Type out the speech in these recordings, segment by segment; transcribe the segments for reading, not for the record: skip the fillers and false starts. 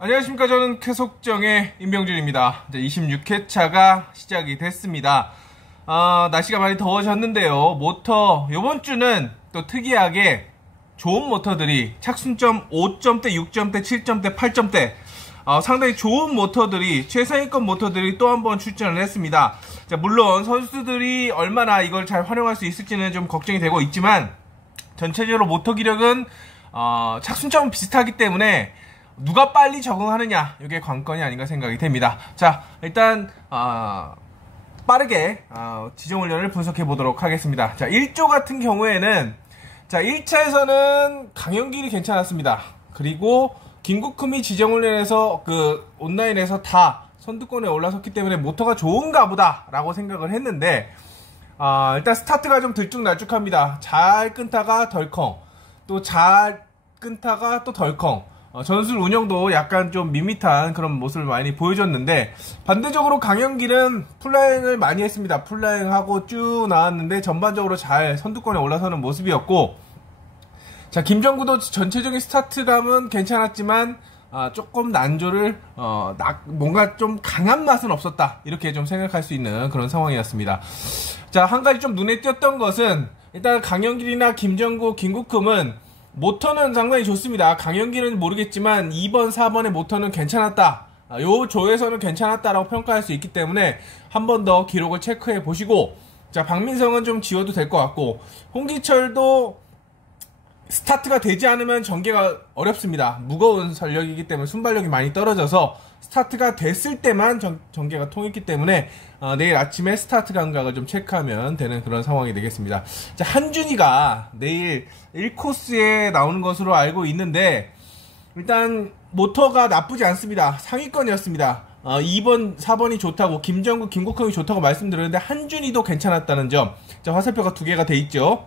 안녕하십니까. 저는 쾌속정의 임병준입니다. 이제 26회차가 시작이 됐습니다. 날씨가 많이 더워졌는데요. 모터 요번 주는 또 특이하게 좋은 모터들이 착순점 5점대, 6점대, 7점대, 8점대 상당히 좋은 모터들이, 최상위권 모터들이 또 한 번 출전을 했습니다. 자, 물론 선수들이 얼마나 이걸 잘 활용할 수 있을지는 좀 걱정이 되고 있지만, 전체적으로 모터 기력은 착순점은 비슷하기 때문에 누가 빨리 적응하느냐, 이게 관건이 아닌가 생각이 됩니다. 자, 일단 빠르게 지정훈련을 분석해 보도록 하겠습니다. 자, 1조 같은 경우에는, 자, 1차에서는 강영길이 괜찮았습니다. 그리고 김국흠이 지정훈련에서 온라인에서 다 선두권에 올라섰기 때문에 모터가 좋은가 보다 라고 생각을 했는데, 일단 스타트가 좀 들쭉날쭉합니다. 잘 끊다가 덜컹, 또 잘 끊다가 또 덜컹, 전술 운영도 약간 좀 밋밋한 그런 모습을 많이 보여줬는데, 반대적으로 강영길은 풀라잉을 많이 했습니다. 풀라잉하고 쭉 나왔는데 전반적으로 잘 선두권에 올라서는 모습이었고, 자, 김정구도 전체적인 스타트감은 괜찮았지만 조금 난조를 뭔가 좀 강한 맛은 없었다, 이렇게 좀 생각할 수 있는 그런 상황이었습니다. 자, 한 가지 좀 눈에 띄었던 것은, 일단 강영길이나 김정구, 김국흠은 모터는 상당히 좋습니다. 강영길은 모르겠지만 2번, 4번의 모터는 괜찮았다, 요 조에서는 괜찮았다라고 평가할 수 있기 때문에 한 번 더 기록을 체크해 보시고, 자, 박민성은 좀 지워도 될 것 같고, 홍기철도 스타트가 되지 않으면 전개가 어렵습니다. 무거운 전력이기 때문에 순발력이 많이 떨어져서 스타트가 됐을 때만 전개가 통했기 때문에 내일 아침에 스타트 감각을 좀 체크하면 되는 그런 상황이 되겠습니다. 자, 한준이가 내일 1코스에 나오는 것으로 알고 있는데, 일단 모터가 나쁘지 않습니다. 상위권이었습니다. 2번, 4번이 좋다고, 김정구, 김국흠이 좋다고 말씀드렸는데 한준이도 괜찮았다는 점. 자, 화살표가 2개가 돼 있죠.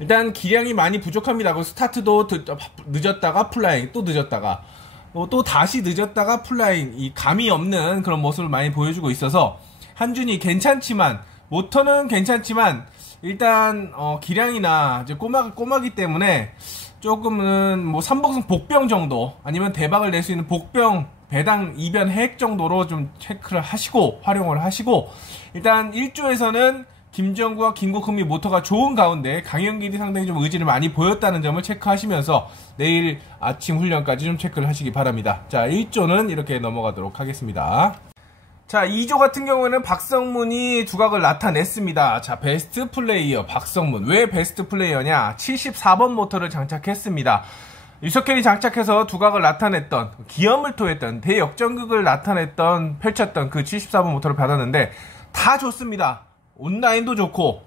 일단 기량이 많이 부족합니다. 그 스타트도 늦었다가 플라잉, 또 늦었다가 또 다시 늦었다가 플라잉, 이 감이 없는 그런 모습을 많이 보여주고 있어서 한준이 괜찮지만, 모터는 괜찮지만 일단 기량이나 이제 꼬마기 때문에 조금은 뭐 3복승 복병 정도, 아니면 대박을 낼 수 있는 복병 배당 2변 핵 정도로 좀 체크를 하시고 활용을 하시고, 일단 1조에서는 김정구와 김국흠이 모터가 좋은 가운데 강영길이 상당히 좀 의지를 많이 보였다는 점을 체크하시면서 내일 아침 훈련까지 좀 체크를 하시기 바랍니다. 자, 1조는 이렇게 넘어가도록 하겠습니다. 자, 2조 같은 경우에는 박성문이 두각을 나타냈습니다. 자, 베스트 플레이어 박성문. 왜 베스트 플레이어냐? 74번 모터를 장착했습니다. 유석현이 장착해서 두각을 나타냈던, 기염을 토했던, 대역전극을 펼쳤던 그 74번 모터를 받았는데 다 좋습니다. 온라인도 좋고,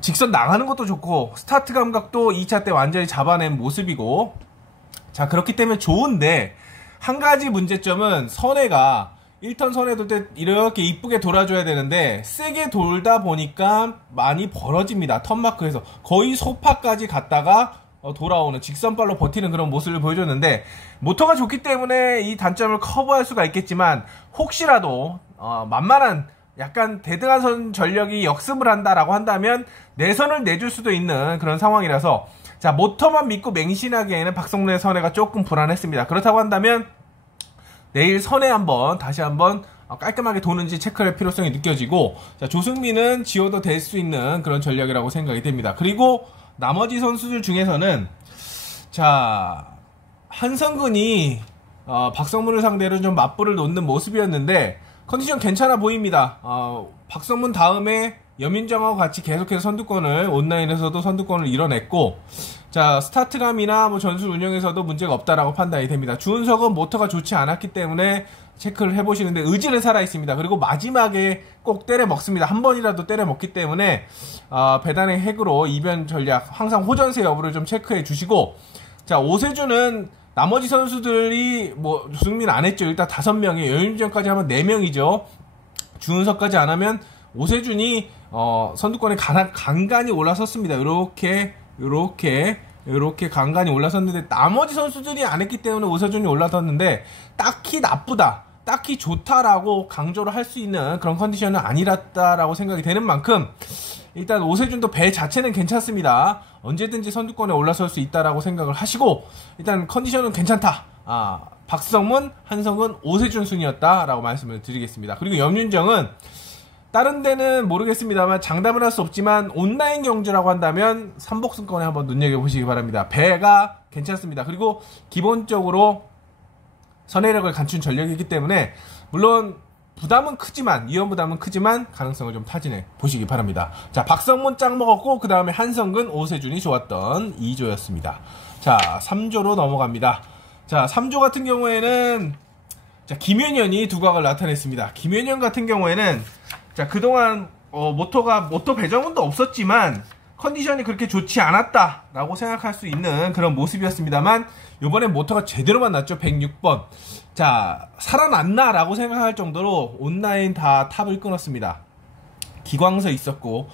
직선 나가는 것도 좋고, 스타트 감각도 2차 때 완전히 잡아낸 모습이고, 자, 그렇기 때문에 좋은데, 한 가지 문제점은 선회가 1턴 선회 돌 때 이렇게 이쁘게 돌아줘야 되는데, 세게 돌다 보니까 많이 벌어집니다. 턴마크에서 거의 소파까지 갔다가 돌아오는, 직선발로 버티는 그런 모습을 보여줬는데, 모터가 좋기 때문에 이 단점을 커버할 수가 있겠지만, 혹시라도 만만한 약간 대등한 전력이 역습을 한다라고 한다면 내선을 내줄 수도 있는 그런 상황이라서, 자, 모터만 믿고 맹신하기에는 박성문의 선회가 조금 불안했습니다. 그렇다고 한다면 내일 선회 다시 한번 깔끔하게 도는지 체크할 필요성이 느껴지고, 자, 조승민은 지워도 될 수 있는 그런 전략이라고 생각이 됩니다. 그리고 나머지 선수들 중에서는, 자, 한성근이 박성문을 상대로 좀 맞불을 놓는 모습이었는데 컨디션 괜찮아 보입니다. 박성문 다음에 여민정하고 같이 계속해서 선두권을, 온라인에서도 선두권을 이뤄냈고, 자, 스타트감이나 뭐 전술 운영에서도 문제가 없다라고 판단이 됩니다. 주은석은 모터가 좋지 않았기 때문에 체크를 해보시는데 의지는 살아있습니다. 그리고 마지막에 꼭 때려 먹습니다. 한 번이라도 때려 먹기 때문에 배단의 핵으로 이변 전략, 항상 호전세 여부를 좀 체크해 주시고, 자, 오세준은 나머지 선수들이 뭐 조승민 안 했죠. 일단 5명이에요. 여윤전까지 하면 4명이죠. 주은석까지 안 하면 오세준이 선두권에 간간히 올라섰습니다. 요렇게 간간히 올라섰는데, 나머지 선수들이 안 했기 때문에 오세준이 올라섰는데, 딱히 나쁘다, 딱히 좋다라고 강조를 할 수 있는 그런 컨디션은 아니랐다라고 생각이 되는 만큼, 일단 오세준도 배 자체는 괜찮습니다. 언제든지 선두권에 올라설 수 있다라고 생각을 하시고, 일단 컨디션은 괜찮다, 박성문, 한성근, 오세준 순이었다라고 말씀을 드리겠습니다. 그리고 염윤정은 다른 데는 모르겠습니다만 장담을 할 수 없지만 온라인 경주라고 한다면 삼복승권에 한번 눈여겨보시기 바랍니다. 배가 괜찮습니다. 그리고 기본적으로 선회력을 갖춘 전력이기 때문에 물론 부담은 크지만 위험 부담은 크지만 가능성을 좀 타진해 보시기 바랍니다. 자, 박성문 짱 먹었고 그 다음에 한성근, 오세준이 좋았던 2조였습니다. 자, 3조로 넘어갑니다. 자, 3조 같은 경우에는 자, 김현현이 두각을 나타냈습니다. 김현현 같은 경우에는 자, 그동안 모터 배정운도 없었지만 컨디션이 그렇게 좋지 않았다라고 생각할 수 있는 그런 모습이었습니다만 이번엔 모터가 제대로만 났죠. 106번. 자, 살아났나라고 생각할 정도로 온라인 다 탑을 끊었습니다. 기광서 있었고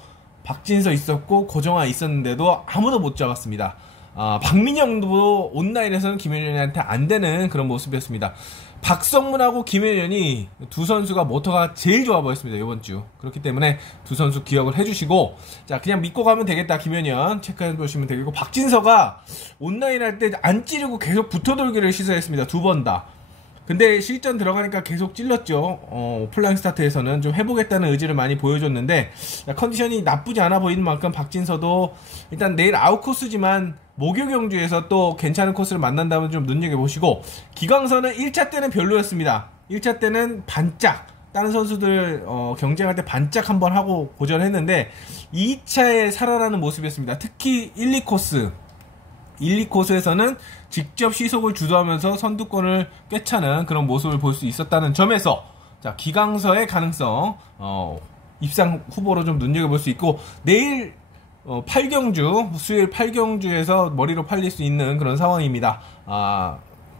박진서 있었고 고정아 있었는데도 아무도 못 잡았습니다. 박민영도 온라인에서는 김현현한테 안 되는 그런 모습이었습니다. 박성문하고 김현현이 두 선수가 모터가 제일 좋아 보였습니다. 이번 주. 그렇기 때문에 두 선수 기억을 해주시고 자, 그냥 믿고 가면 되겠다. 김현현 체크해 보시면 되겠고, 박진서가 온라인 할 때 안 찌르고 계속 붙어돌기를 시도했습니다. 두 번 다. 근데 실전 들어가니까 계속 찔렀죠. 오프라인 스타트에서는 좀 해보겠다는 의지를 많이 보여줬는데 컨디션이 나쁘지 않아 보이는 만큼 박진서도 일단 내일 아웃코스지만 목요 경주에서 또 괜찮은 코스를 만난다면 좀 눈여겨보시고, 기광선은 1차 때는 별로였습니다. 1차 때는 반짝 다른 선수들 경쟁할 때 반짝 한번 하고 고전했는데 2차에 살아나는 모습이었습니다. 특히 1, 2코스에서는 직접 시속을 주도하면서 선두권을 꿰차는 그런 모습을 볼 수 있었다는 점에서 자, 기광서의 가능성 입상 후보로 좀 눈여겨볼 수 있고, 내일 8경주 수요일 8경주에서 머리로 팔릴 수 있는 그런 상황입니다.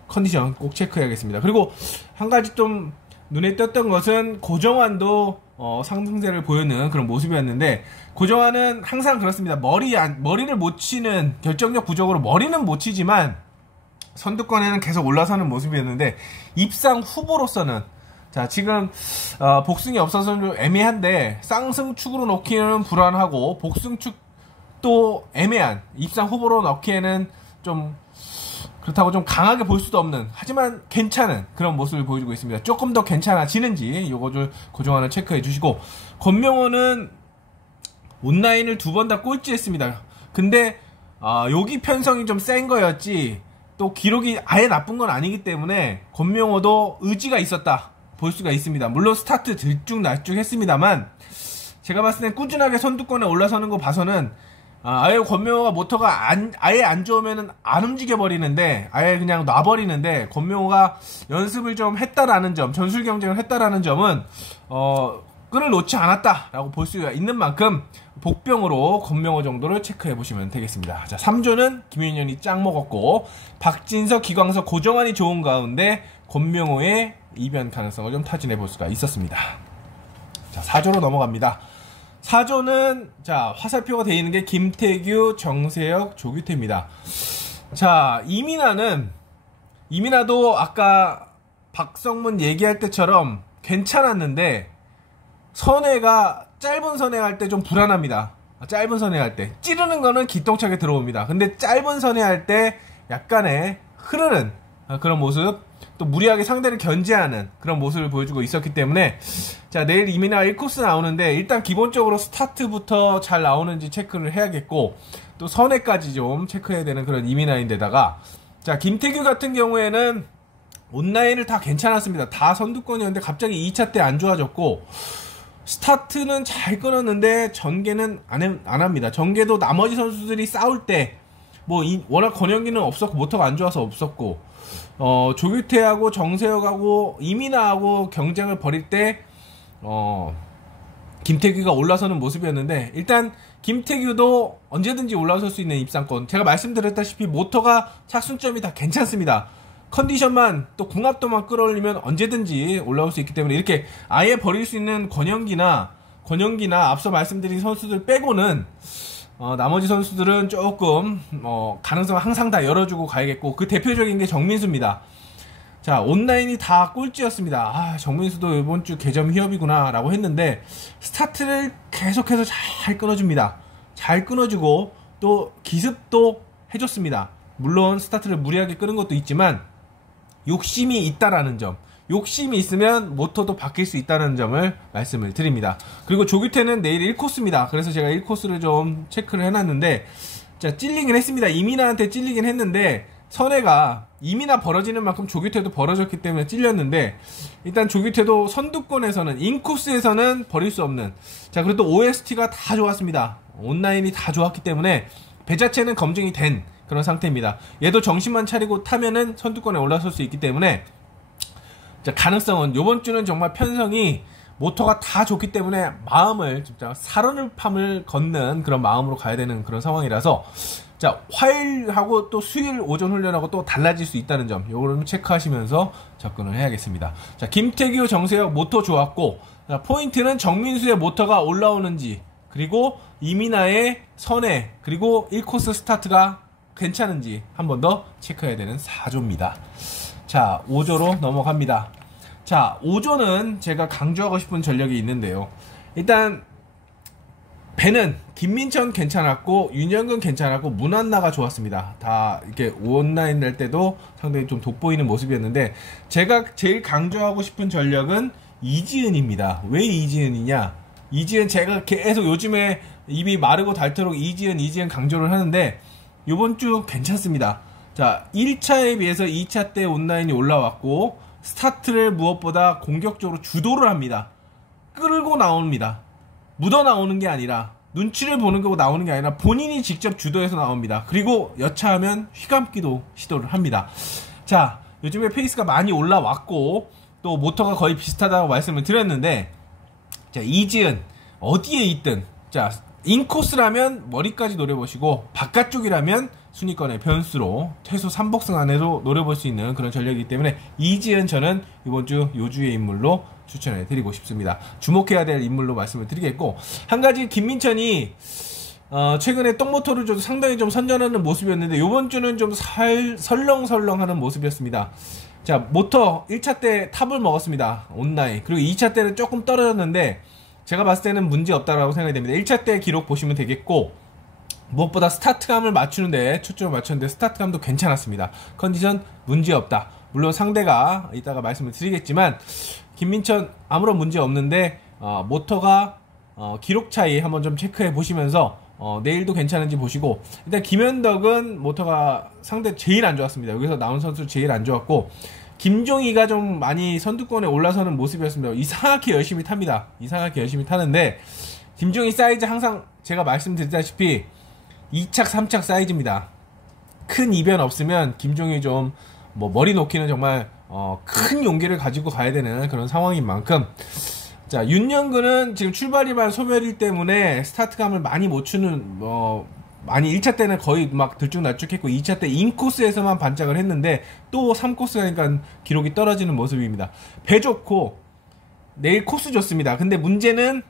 컨디션 꼭 체크해야겠습니다. 그리고 한 가지 좀 눈에 띄었던 것은 고정환도 상승세를 보이는 그런 모습이었는데, 고정환은 항상 그렇습니다. 머리를 못 치는, 결정력 부족으로 머리는 못 치지만 선두권에는 계속 올라서는 모습이었는데, 입상 후보로서는 자, 지금 복승이 없어서 좀 애매한데 쌍승축으로 넣기에는 불안하고 복승축도 애매한 입상 후보로 넣기에는 좀 그렇다고 좀 강하게 볼 수도 없는, 하지만 괜찮은 그런 모습을 보여주고 있습니다. 조금 더 괜찮아지는지 요거를 고정환을 체크해 주시고, 권명호는 온라인을 두 번 다 꼴찌했습니다. 근데 여기 편성이 좀 센 거였지 또 기록이 아예 나쁜 건 아니기 때문에 권명호도 의지가 있었다 볼 수가 있습니다. 물론 스타트 들쭉날쭉 했습니다만 제가 봤을 땐 꾸준하게 선두권에 올라서는 거 봐서는 아예 권명호가 모터가 아예 안 좋으면 안 움직여버리는데, 아예 그냥 놔버리는데, 권명호가 연습을 좀 했다라는 점, 전술 경쟁을 했다라는 점은 끈을 놓지 않았다라고 볼 수가 있는 만큼 복병으로 권명호 정도를 체크해 보시면 되겠습니다. 자, 3조는 김윤현이 짱 먹었고, 박진서, 기광서, 고정환이 좋은 가운데 권명호의 이변 가능성을 좀 타진해 볼 수가 있었습니다. 자, 4조로 넘어갑니다. 4조는 자, 화살표가 되어 있는 게 김태규, 정세혁, 조규태입니다. 자, 이민아도 아까 박성문 얘기할 때처럼 괜찮았는데 선회가 짧은 선회 할 때 좀 불안합니다. 짧은 선회 할 때 찌르는 거는 기똥차게 들어옵니다. 근데 짧은 선회 할 때 약간의 흐르는 그런 모습, 또 무리하게 상대를 견제하는 그런 모습을 보여주고 있었기 때문에 자, 내일 이민아 1코스 나오는데 일단 기본적으로 스타트부터 잘 나오는지 체크를 해야겠고, 또 선회까지 좀 체크해야 되는 그런 이민아인데다가, 자, 김태규 같은 경우에는 온라인을 다 괜찮았습니다. 다 선두권이었는데 갑자기 2차 때 안 좋아졌고, 스타트는 잘 끊었는데 전개는 안 합니다. 전개도 나머지 선수들이 싸울 때 워낙 권영기는 없었고 모터가 안 좋아서 없었고, 조규태하고 정세혁하고 이민아하고 경쟁을 벌일 때 김태규가 올라서는 모습이었는데, 일단 김태규도 언제든지 올라설 수 있는 입상권, 제가 말씀드렸다시피 모터가 착순점이 다 괜찮습니다. 컨디션만 또 궁합도만 끌어올리면 언제든지 올라올 수 있기 때문에 이렇게 아예 버릴 수 있는 권영기나 앞서 말씀드린 선수들 빼고는 나머지 선수들은 조금 가능성을 항상 다 열어주고 가야겠고, 그 대표적인 게 정민수입니다. 자, 온라인이 다 꼴찌였습니다. 정민수도 이번 주 개점 휴업이구나 라고 했는데 스타트를 계속해서 잘 끊어줍니다. 잘 끊어주고 또 기습도 해줬습니다. 물론 스타트를 무리하게 끄는 것도 있지만 욕심이 있다라는 점, 욕심이 있으면 모터도 바뀔 수 있다는 점을 말씀을 드립니다. 그리고 조규태는 내일 1코스입니다. 그래서 제가 1코스를 좀 체크를 해놨는데, 자, 찔리긴 했습니다. 이민아한테 찔리긴 했는데, 선회가 이민아 벌어지는 만큼 조규태도 벌어졌기 때문에 찔렸는데, 일단 조규태도 선두권에서는, 인코스에서는 버릴 수 없는, 자, 그리고 또 OST가 다 좋았습니다. 온라인이 다 좋았기 때문에 배 자체는 검증이 된 그런 상태입니다. 얘도 정신만 차리고 타면은 선두권에 올라설 수 있기 때문에, 자, 가능성은 요번 주는 정말 편성이 모터가 다 좋기 때문에 마음을 진짜 살얼음팜을 걷는 그런 마음으로 가야 되는 그런 상황이라서, 자, 화요일하고 또 수요일 오전 훈련하고 또 달라질 수 있다는 점, 요거를 체크하시면서 접근을 해야겠습니다. 자, 김태규, 정세혁 모터 좋았고, 자, 포인트는 정민수의 모터가 올라오는지, 그리고 이민아의 선회, 그리고 1코스 스타트가 괜찮은지 한 번 더 체크해야 되는 4조입니다. 자, 5조로 넘어갑니다. 자, 5조는 제가 강조하고 싶은 전력이 있는데요. 일단 배는 김민천 괜찮았고, 윤영근 괜찮았고, 문한나가 좋았습니다. 다 이렇게 온라인 낼 때도 상당히 좀 돋보이는 모습이었는데, 제가 제일 강조하고 싶은 전력은 이지은입니다. 왜 이지은이냐? 이지은 제가 계속 요즘에 입이 마르고 닳도록 이지은 강조를 하는데, 요번 주 괜찮습니다. 자, 1차에 비해서 2차 때 온라인이 올라왔고, 스타트를 무엇보다 공격적으로 주도를 합니다. 끌고 나옵니다. 묻어 나오는 게 아니라, 눈치를 보는 거고 나오는 게 아니라 본인이 직접 주도해서 나옵니다. 그리고 여차하면 휘감기도 시도를 합니다. 자, 요즘에 페이스가 많이 올라왔고, 또 모터가 거의 비슷하다고 말씀을 드렸는데, 자, 이지은 어디에 있든, 자, 인코스라면 머리까지 노려보시고, 바깥쪽이라면 순위권의 변수로 최소 3복승 안에도 노려볼 수 있는 그런 전력이기 때문에, 이지은 저는 이번 주 요주의 인물로 추천해 드리고 싶습니다. 주목해야 될 인물로 말씀을 드리겠고, 한 가지 김민천이 최근에 똥모터를 줘도 상당히 좀 선전하는 모습이었는데, 요번 주는 좀 설렁설렁하는 모습이었습니다. 자, 모터 1차 때 탑을 먹었습니다. 온라인. 그리고 2차 때는 조금 떨어졌는데, 제가 봤을 때는 문제 없다라고 생각이 됩니다. 1차 때 기록 보시면 되겠고, 무엇보다 스타트감을 맞추는데 초점을 맞췄는데 스타트감도 괜찮았습니다. 컨디션 문제 없다. 물론 상대가 이따가 말씀을 드리겠지만, 김민천 아무런 문제 없는데, 모터가 기록 차이 한번 좀 체크해 보시면서 내일도 괜찮은지 보시고, 일단 김현덕은 모터가 상대 제일 안 좋았습니다. 여기서 나온 선수 제일 안 좋았고, 김종희가 좀 많이 선두권에 올라서는 모습이었습니다. 이상하게 열심히 탑니다. 이상하게 열심히 타는데, 김종희 사이즈 항상 제가 말씀드렸다시피 2착, 3착 사이즈입니다. 큰 이변 없으면 김종희 좀 머리 놓기는 정말 큰 용기를 가지고 가야 되는 그런 상황인 만큼, 자, 윤영근은 지금 출발이만 소멸일 때문에 스타트감을 많이 못 추는, 많이 1차 때는 거의 막 들쭉날쭉했고, 2차 때 인코스에서만 반짝을 했는데, 또 3코스 가니까 기록이 떨어지는 모습입니다. 배 좋고, 내일 코스 좋습니다. 근데 문제는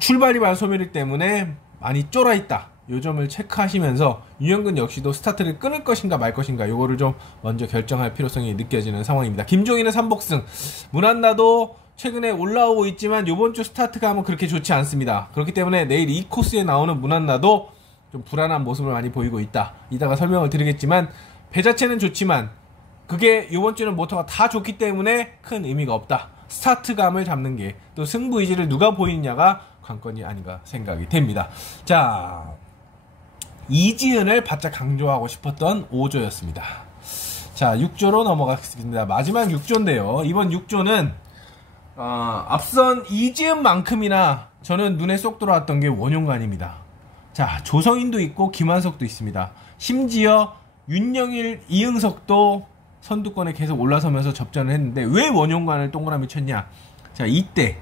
출발이만 소멸이기 때문에 많이 쫄아있다. 요 점을 체크하시면서, 윤영근 역시도 스타트를 끊을 것인가 말 것인가, 요거를 좀 먼저 결정할 필요성이 느껴지는 상황입니다. 김종희는 3복승, 문한나도 최근에 올라오고 있지만 요번 주 스타트감은 그렇게 좋지 않습니다. 그렇기 때문에 내일 이 코스에 나오는 문한나도 좀 불안한 모습을 많이 보이고 있다. 이따가 설명을 드리겠지만, 배 자체는 좋지만 그게 요번 주는 모터가 다 좋기 때문에 큰 의미가 없다. 스타트감을 잡는 게, 또 승부 의지를 누가 보이느냐가 관건이 아닌가 생각이 됩니다. 자, 이지은을 바짝 강조하고 싶었던 5조였습니다. 자, 6조로 넘어가겠습니다. 마지막 6조인데요. 이번 6조는 앞선 이지은만큼이나 저는 눈에 쏙 들어왔던 게 원용관입니다. 자, 조성인도 있고 김한석도 있습니다. 심지어 윤영일, 이응석도 선두권에 계속 올라서면서 접전을 했는데, 왜 원용관을 동그라미 쳤냐? 자, 이때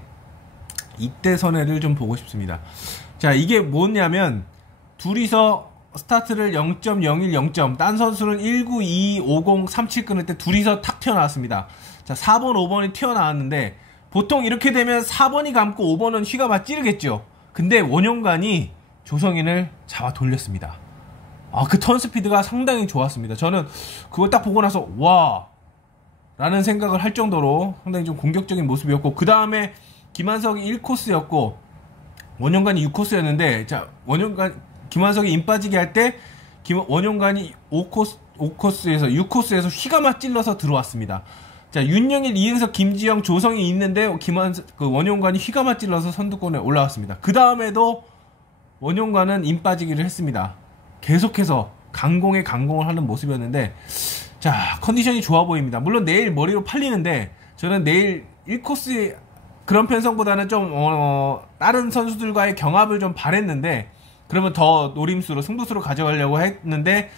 선회를 좀 보고 싶습니다. 자, 이게 뭐냐면, 둘이서 스타트를 0.01, 0점, 딴 선수는 19, 2, 50, 37 끊을 때 둘이서 탁 튀어나왔습니다. 자, 4번, 5번이 튀어나왔는데, 보통 이렇게 되면 4번이 감고 5번은 휘가 막 찌르겠죠. 근데 원용관이 조성인을 잡아 돌렸습니다. 그 턴 스피드가 상당히 좋았습니다. 저는 그걸 딱 보고 나서 와 라는 생각을 할 정도로 상당히 좀 공격적인 모습이었고, 그 다음에 김한석이 1코스였고 원용관이 6코스였는데, 자, 김한석이 임 빠지게 할 때 원용관이 5코스 5코스에서 6코스에서 휘가마 찔러서 들어왔습니다. 자, 윤영일, 이응석, 김지영, 조성이 있는데 원용관이 휘가마 찔러서 선두권에 올라왔습니다. 그 다음에도 원용관은 임 빠지기를 했습니다. 계속해서 강공을 하는 모습이었는데, 자, 컨디션이 좋아 보입니다. 물론 내일 머리로 팔리는데, 저는 내일 1코스 그런 편성보다는 좀 다른 선수들과의 경합을 좀 바랬는데, 그러면 더 노림수로 승부수로 가져가려고 했는데,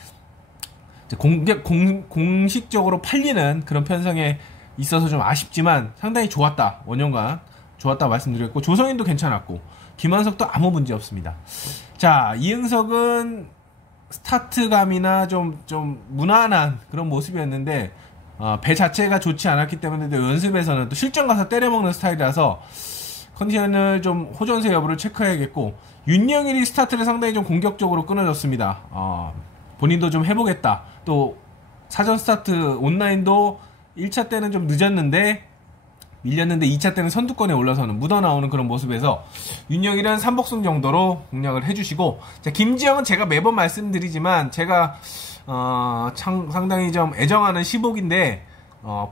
공식적으로 팔리는 그런 편성에 있어서 좀 아쉽지만 상당히 좋았다. 원영관 좋았다 말씀드렸고, 조성인도 괜찮았고, 김한석도 아무 문제 없습니다. 자, 이응석은 스타트감이나 좀 무난한 그런 모습이었는데, 배 자체가 좋지 않았기 때문에 연습에서는 또 실전 가서 때려먹는 스타일이라서 컨디션을 좀 호전세 여부를 체크해야겠고, 윤영일이 스타트를 상당히 좀 공격적으로 끊어줬습니다. 본인도 좀 해보겠다. 또 사전 스타트 온라인도 1차 때는 좀 늦었는데 밀렸는데 2차 때는 선두권에 올라서는 묻어나오는 그런 모습에서 윤영일은 3복승 정도로 공략을 해주시고, 자, 김지영은 제가 매번 말씀드리지만 제가 상당히 좀 애정하는 시복인데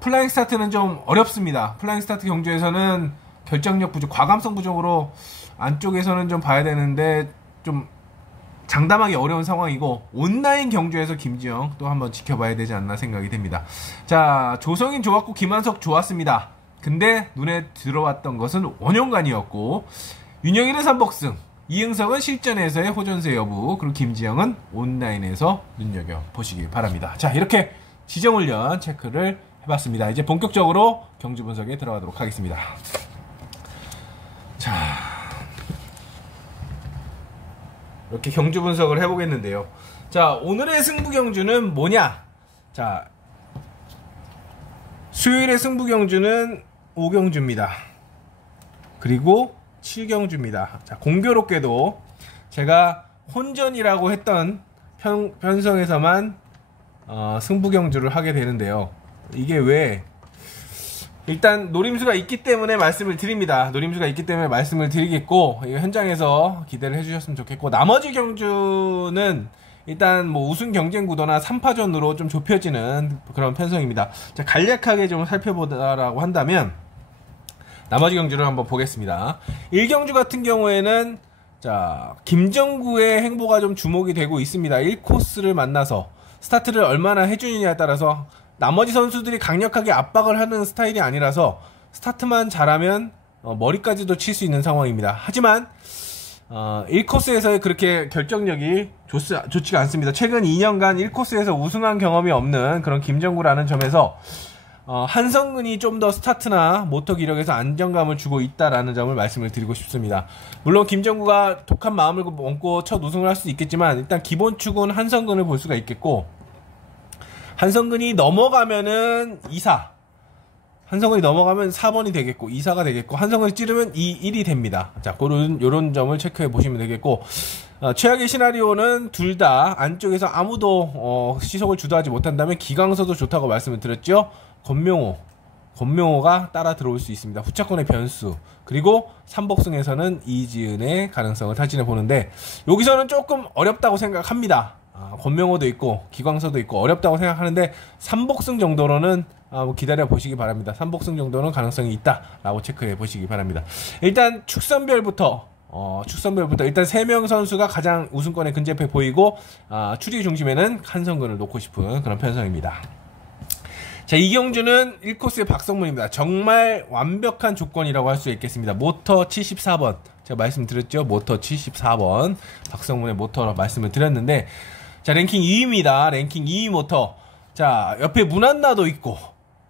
플라잉 스타트는 좀 어렵습니다. 플라잉 스타트 경주에서는 결정력 부족, 과감성 부족으로 안쪽에서는 좀 봐야 되는데 좀 장담하기 어려운 상황이고, 온라인 경주에서 김지영 또 한번 지켜봐야 되지 않나 생각이 됩니다. 자, 조성인 좋았고 김한석 좋았습니다. 근데 눈에 들어왔던 것은 원용관이었고, 윤영일은 3복승, 이응석은 실전에서의 호전세 여부, 그리고 김지영은 온라인에서 눈여겨보시기 바랍니다. 자, 이렇게 지정훈련 체크를 해봤습니다. 이제 본격적으로 경주 분석에 들어가도록 하겠습니다. 자, 이렇게 경주 분석을 해보겠는데요. 자, 오늘의 승부 경주는 뭐냐? 자, 수요일의 승부 경주는 5경주입니다. 그리고 7경주입니다. 자, 공교롭게도 제가 혼전이라고 했던 편성에서만 승부 경주를 하게 되는데요. 이게 왜? 일단 노림수가 있기 때문에 말씀을 드립니다. 노림수가 있기 때문에 말씀을 드리겠고, 이거 현장에서 기대를 해주셨으면 좋겠고, 나머지 경주는 일단 뭐 우승 경쟁 구도나 3파전으로 좀 좁혀지는 그런 편성입니다. 자, 간략하게 좀 살펴보라고 한다면 나머지 경주를 한번 보겠습니다. 1경주 같은 경우에는 자, 김정구의 행보가 좀 주목이 되고 있습니다. 1코스를 만나서 스타트를 얼마나 해주느냐에 따라서 나머지 선수들이 강력하게 압박을 하는 스타일이 아니라서 스타트만 잘하면 머리까지도 칠 수 있는 상황입니다. 하지만 1코스에서의 그렇게 결정력이 좋지가 않습니다. 최근 2년간 1코스에서 우승한 경험이 없는 그런 김정구라는 점에서 한성근이 좀 더 스타트나 모터 기력에서 안정감을 주고 있다라는 점을 말씀을 드리고 싶습니다. 물론 김정구가 독한 마음을 먹고 첫 우승을 할 수도 있겠지만, 일단 기본축은 한성근을 볼 수가 있겠고, 한성근이 넘어가면은 2사, 한성근이 넘어가면 4번이 되겠고 2사가 되겠고, 한성근이 찌르면 1이 됩니다. 자, 요런 점을 체크해 보시면 되겠고, 최악의 시나리오는 둘 다 안쪽에서 아무도 시속을 주도하지 못한다면 기강서도 좋다고 말씀을 드렸죠. 권명호가 따라 들어올 수 있습니다. 후차권의 변수, 그리고 3복승에서는 이지은의 가능성을 타진해 보는데, 여기서는 조금 어렵다고 생각합니다. 권명호도 있고 기광서도 있고 어렵다고 생각하는데 3복승 정도로는 기다려 보시기 바랍니다. 3복승 정도는 가능성이 있다라고 체크해 보시기 바랍니다. 일단 축선별부터 일단 3명 선수가 가장 우승권에 근접해 보이고, 추리 중심에는 한성근을 놓고 싶은 그런 편성입니다. 자, 이경주는 1코스의 박성문입니다. 정말 완벽한 조건이라고 할 수 있겠습니다. 모터 74번 제가 말씀드렸죠. 모터 74번 박성문의 모터로 말씀을 드렸는데, 자, 랭킹 2위입니다. 랭킹 2위 모터. 자, 옆에 문한나도 있고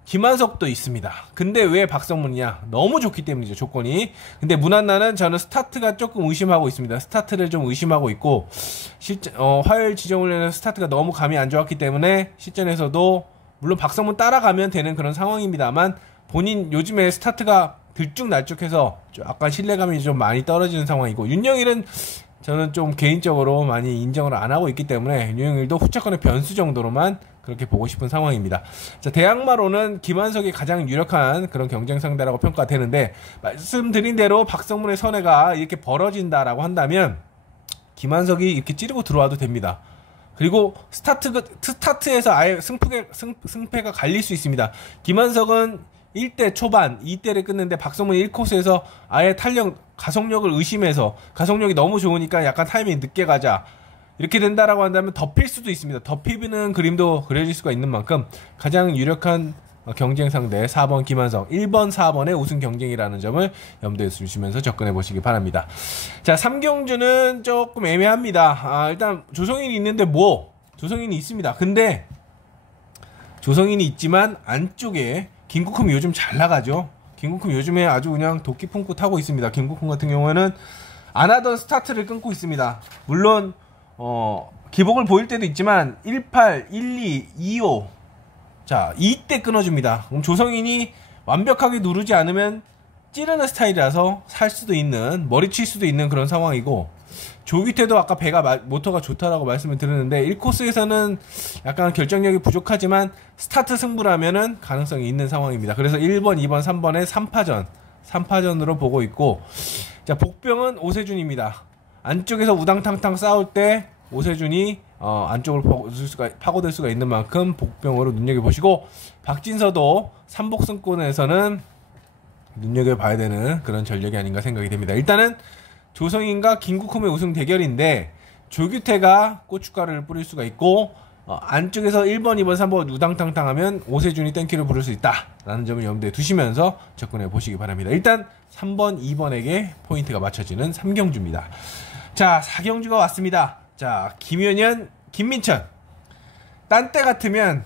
김한석도 있습니다. 근데 왜 박성문이냐? 너무 좋기 때문이죠, 조건이. 근데 문한나는 저는 스타트가 조금 의심하고 있습니다. 스타트를 좀 의심하고 있고, 화요일 지정훈련에서 스타트가 너무 감이 안 좋았기 때문에 실전에서도 물론 박성문 따라가면 되는 그런 상황입니다만, 본인 요즘에 스타트가 들쭉날쭉해서 약간 신뢰감이 좀 많이 떨어지는 상황이고, 윤영일은 저는 좀 개인적으로 많이 인정을 안 하고 있기 때문에 윤영일도 후차권의 변수 정도로만 그렇게 보고 싶은 상황입니다. 자, 대항마로는 김한석이 가장 유력한 그런 경쟁 상대라고 평가되는데, 말씀드린 대로 박성문의 선회가 이렇게 벌어진다라고 한다면 김한석이 이렇게 찌르고 들어와도 됩니다. 그리고 스타트에서 아예 승패가 갈릴 수 있습니다. 김한석은 1대 초반 2대를 끊는데 박성문 1코스에서 아예 가속력을 의심해서 가속력이 너무 좋으니까 약간 타이밍 늦게 가자, 이렇게 된다라고 한다면 덮일 수도 있습니다. 덮이는 그림도 그려질 수가 있는 만큼 가장 유력한 경쟁 상대 4번 김한석, 1번 4번의 우승 경쟁이라는 점을 염두에 두시면서 접근해 보시기 바랍니다. 자, 3경주는 조금 애매합니다. 일단 조성인이 있는데 조성인이 있습니다. 근데 조성인이 있지만 안쪽에 김국흠이 요즘 잘 나가죠. 김국흠 요즘에 아주 그냥 도끼 품고 타고 있습니다. 김국흠 같은 경우에는 안 하던 스타트를 끊고 있습니다. 물론 기복을 보일 때도 있지만 18, 12, 25, 자, 이때 끊어줍니다. 그럼 조성인이 완벽하게 누르지 않으면 찌르는 스타일이라서 살 수도 있는, 머리칠 수도 있는 그런 상황이고, 조기태도 아까 모터가 좋다라고 말씀을 드렸는데 1코스에서는 약간 결정력이 부족하지만 스타트 승부라면은 가능성이 있는 상황입니다. 그래서 1번, 2번, 3번의 3파전으로 보고 있고, 자, 복병은 오세준입니다. 안쪽에서 우당탕탕 싸울 때 오세준이 안쪽을 파고들 수가 있는 만큼 복병으로 눈여겨보시고, 박진서도 삼복승권에서는 눈여겨봐야 되는 그런 전력이 아닌가 생각이 됩니다. 일단은 조성인과 김국흠의 우승 대결인데 조규태가 고춧가루를 뿌릴 수가 있고, 안쪽에서 1번, 2번, 3번 우당탕탕 하면 오세준이 땡큐를 부를 수 있다 라는 점을 염두에 두시면서 접근해 보시기 바랍니다. 일단 3번, 2번에게 포인트가 맞춰지는 3경주입니다. 자, 4경주가 왔습니다. 자, 김연현, 김민천. 딴 때 같으면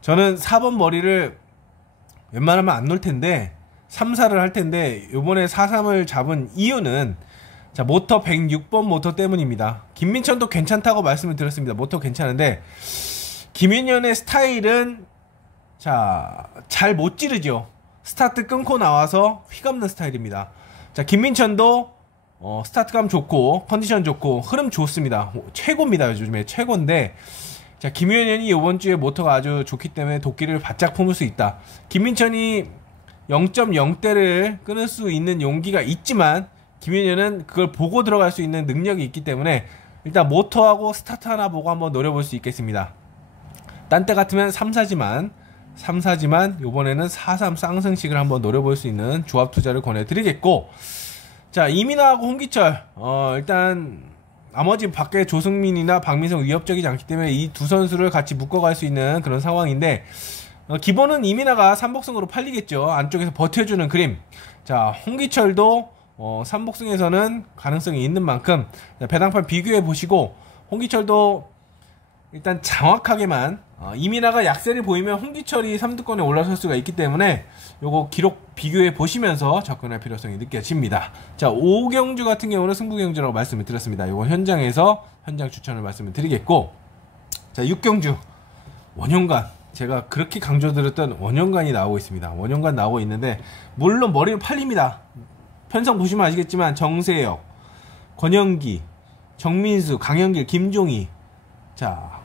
저는 4번 머리를 웬만하면 안 놓을 텐데 3사를 할 텐데, 요번에 4-3을 잡은 이유는 자, 모터 106번 모터 때문입니다. 김민천도 괜찮다고 말씀을 드렸습니다. 모터 괜찮은데 김연현의 스타일은 자, 잘 못 찌르죠. 스타트 끊고 나와서 휘감는 스타일입니다. 자, 김민천도 스타트감 좋고 컨디션 좋고 흐름 좋습니다. 최고입니다. 요즘에 최고인데, 자, 김연현이 이번 주에 모터가 아주 좋기 때문에 도끼를 바짝 품을 수 있다. 김민천이 0.0대를 끊을 수 있는 용기가 있지만 김연현은 그걸 보고 들어갈 수 있는 능력이 있기 때문에 일단 모터하고 스타트 하나 보고 한번 노려볼 수 있겠습니다. 딴 때 같으면 3사지만 요번에는 4-3 쌍승식을 한번 노려볼 수 있는 조합 투자를 권해드리겠고, 자, 이민아하고 홍기철, 일단 나머지 밖에 조승민이나 박민성 위협적이지 않기 때문에 이 두 선수를 같이 묶어갈 수 있는 그런 상황인데, 기본은 이민아가 삼복승으로 팔리겠죠. 안쪽에서 버텨주는 그림. 자, 홍기철도 삼복승에서는 가능성이 있는 만큼 배당판 비교해 보시고, 홍기철도 일단 정확하게만 이민아가 약세를 보이면 홍기철이 3등권에 올라설 수가 있기 때문에 요거 기록 비교해 보시면서 접근할 필요성이 느껴집니다. 자, 5경주 같은 경우는 승부경주라고 말씀을 드렸습니다. 요거 현장에서 현장 추천을 말씀을 드리겠고, 자, 6경주 원형관, 제가 그렇게 강조드렸던 원형관이 나오고 있습니다. 원형관 나오고 있는데 물론 머리는 팔립니다. 편성 보시면 아시겠지만 정세혁, 권영기, 정민수, 강현길, 김종희. 자,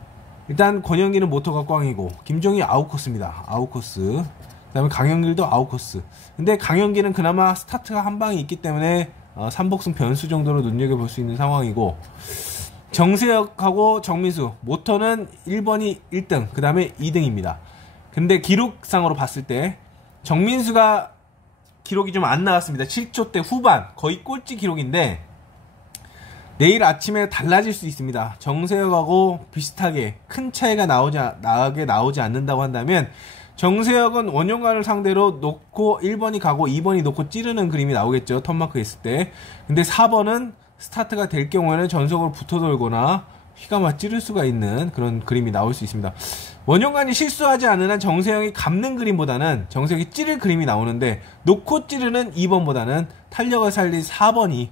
일단 권영기는 모터가 꽝이고 김종희 아웃코스입니다. 아웃코스. 그 다음에 강현길도 아웃코스. 근데 강현길은 그나마 스타트가 한 방이 있기 때문에 삼복승 변수 정도로 눈여겨볼 수 있는 상황이고, 정세혁하고 정민수 모터는 1번이 1등, 그 다음에 2등입니다. 근데 기록상으로 봤을 때 정민수가 기록이 좀 안 나왔습니다. 7초대 후반, 거의 꼴찌 기록인데 내일 아침에 달라질 수 있습니다. 정세혁하고 비슷하게 큰 차이가 나오지 않는다고 한다면 정세혁은 원형관을 상대로 놓고 1번이 가고 2번이 놓고 찌르는 그림이 나오겠죠. 턴마크 했을 때. 근데 4번은 스타트가 될 경우에는 전속으로 붙어 돌거나 휘감아 찌를 수가 있는 그런 그림이 나올 수 있습니다. 원형관이 실수하지 않는 한 정세영이 감는 그림보다는 정세영이 찌를 그림이 나오는데, 놓고 찌르는 2번보다는 탄력을 살린 4번이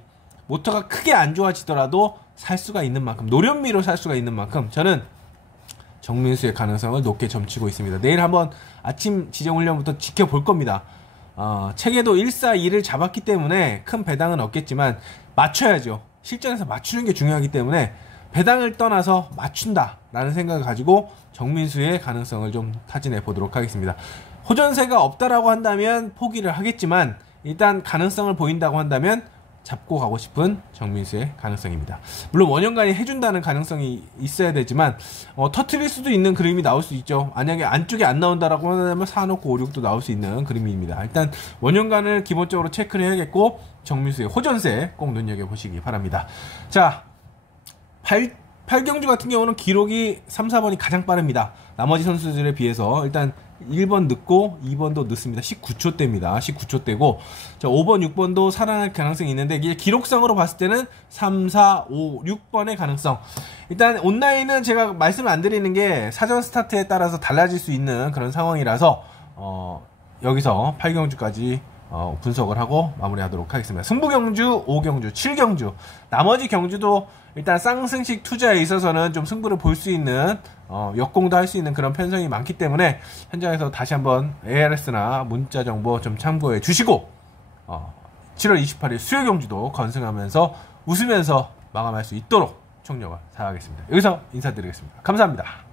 모터가 크게 안 좋아지더라도 살 수가 있는 만큼, 노련미로 살 수가 있는 만큼 저는 정민수의 가능성을 높게 점치고 있습니다. 내일 한번 아침 지정훈련부터 지켜볼 겁니다. 책에도 1-4-2를 잡았기 때문에 큰 배당은 없겠지만 맞춰야죠. 실전에서 맞추는 게 중요하기 때문에 배당을 떠나서 맞춘다 라는 생각을 가지고 정민수의 가능성을 좀 타진해 보도록 하겠습니다. 호전세가 없다라고 한다면 포기를 하겠지만, 일단 가능성을 보인다고 한다면 잡고 가고 싶은 정민수의 가능성입니다. 물론 원현관이 해준다는 가능성이 있어야 되지만 터트릴 수도 있는 그림이 나올 수 있죠. 만약에 안쪽에 안 나온다라고 하면 4놓고 5, 6도 나올 수 있는 그림입니다. 일단 원현관을 기본적으로 체크를 해야겠고 정민수의 호전세 꼭 눈여겨보시기 바랍니다. 자, 8경주 같은 경우는 기록이 3, 4번이 가장 빠릅니다. 나머지 선수들에 비해서 일단 1번 늦고 2번도 늦습니다. 19초대입니다. 19초대고 5번, 6번도 살아날 가능성이 있는데 이게 기록상으로 봤을 때는 3, 4, 5, 6번의 가능성. 일단 온라인은 제가 말씀을 안 드리는 게 사전 스타트에 따라서 달라질 수 있는 그런 상황이라서 여기서 8경주까지 분석을 하고 마무리하도록 하겠습니다. 승부경주, 5경주, 7경주 나머지 경주도 일단 쌍승식 투자에 있어서는 좀 승부를 볼 수 있는 역공도 할 수 있는 그런 편성이 많기 때문에 현장에서 다시 한번 ARS나 문자 정보 좀 참고해 주시고 7월 28일 수요경주도 건승하면서 웃으면서 마감할 수 있도록 총력을 다하겠습니다. 여기서 인사드리겠습니다. 감사합니다.